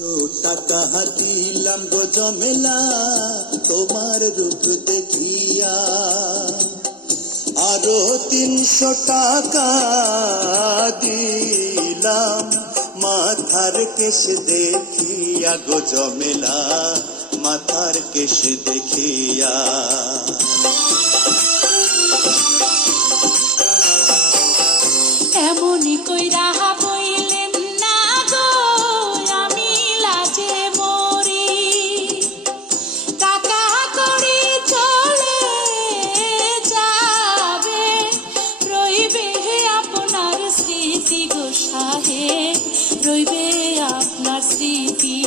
তো টাকা দিলাম গো জমেলা তোমার রূপ দেখিয়া, আরো 300 টাকা দিলাম মাথার কেশ দেখিয়া গো জমেলা, মাথার কেশ দেখিয়া। এমনই কইরা বইলেন না গো, আমি লাজে মরি। টাকা করি চলে যাবে, রইবে আপনার স্মৃতি গো সাহেব, রইবে আপনার স্মৃতি।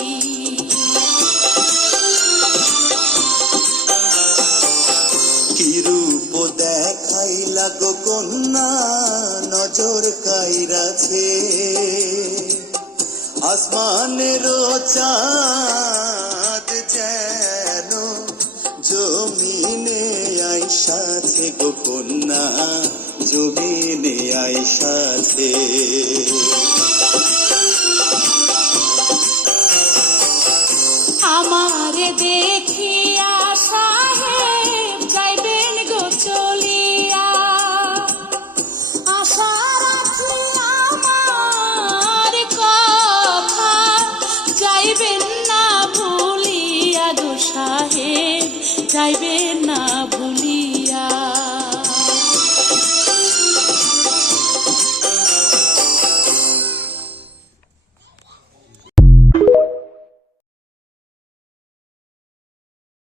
কি রূপ দেখাইলা গো কন্যা, নজর কাইরাছে আসমানেরও চাঁদ যেন জমিনে আইসাছে গো কন্যা, জমিনে আইসাছে।